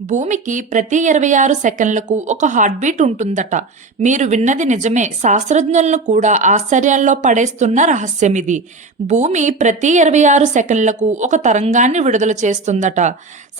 భూమికి ప్రతి 26 సెకన్లకు ఒక హార్ట్ బీట్ ఉంటుందట. మీరు విన్నది నిజమే. శాస్త్రజ్ఞులను కూడా ఆశ్చర్యాల్లో పడేస్తున్న రహస్యమిది. భూమి ప్రతి 26 సెకన్లకు ఒక తరంగాన్ని విడుదల చేస్తుందట.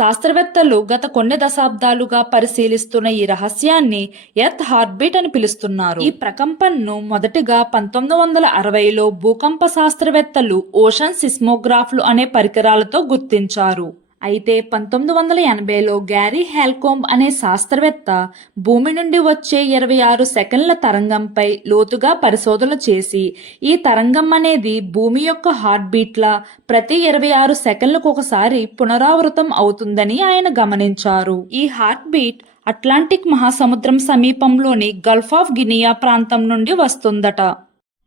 శాస్త్రవేత్తలు గత కొన్ని దశాబ్దాలుగా పరిశీలిస్తున్న ఈ రహస్యాన్ని ఎర్త్ హార్ట్ బీట్ అని పిలుస్తున్నారు. ఈ ప్రకంపనను మొదటిగా 1960లో భూకంప శాస్త్రవేత్తలు ఓషన్ సిస్మోగ్రాఫ్లు అనే పరికరాలతో గుర్తించారు. అయితే 1980లో గ్యారీ హ్యాల్కోంబ్ అనే శాస్త్రవేత్త భూమి నుండి వచ్చే 26 సెకన్ల తరంగంపై లోతుగా పరిశోధనలు చేసి ఈ తరంగం అనేది భూమి యొక్క హార్ట్ బీట్ల ప్రతి 26 సెకన్లకు ఒకసారి పునరావృతం అవుతుందని ఆయన గమనించారు. ఈ హార్ట్ బీట్ అట్లాంటిక్ మహాసముద్రం సమీపంలోని గల్ఫ్ ఆఫ్ గినియా ప్రాంతం నుండి వస్తుందట.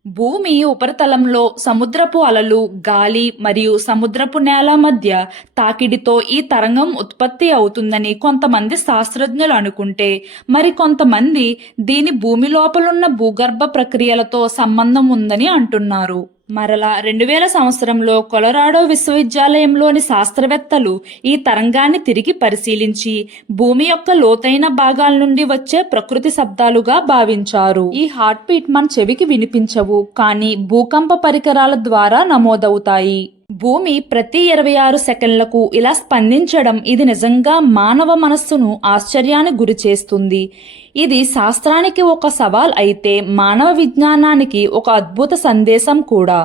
భూమి ఉపరితలంలో సముద్రపు అలలు, గాలి మరియు సముద్రపు నేల మధ్య తాకిడితో ఈ తరంగం ఉత్పత్తి అవుతుందని కొంతమంది శాస్త్రజ్ఞులు అనుకుంటే, మరి కొంతమంది దీని భూమి లోపలున్న భూగర్భ ప్రక్రియలతో సంబంధం ఉందని అంటున్నారు. మరలా 2000 సంవత్సరంలో కొలరాడో విశ్వవిద్యాలయంలోని శాస్త్రవేత్తలు ఈ తరంగాన్ని తిరిగి పరిశీలించి భూమి యొక్క లోతైన భాగాల నుండి వచ్చే ప్రకృతి శబ్దాలుగా భావించారు. ఈ హార్ట్ బీట్ మన చెవికి వినిపించవు, కానీ భూకంప పరికరాల ద్వారా నమోదవుతాయి. భూమి ప్రతి 26 సెకన్లకు ఇలా స్పందించడం ఇది నిజంగా మానవ మనస్సును ఆశ్చర్యానికి గురి చేస్తుంది. ఇది శాస్త్రానికి ఒక సవాల్ అయితే మానవ విజ్ఞానానికి ఒక అద్భుత సందేశం కూడా.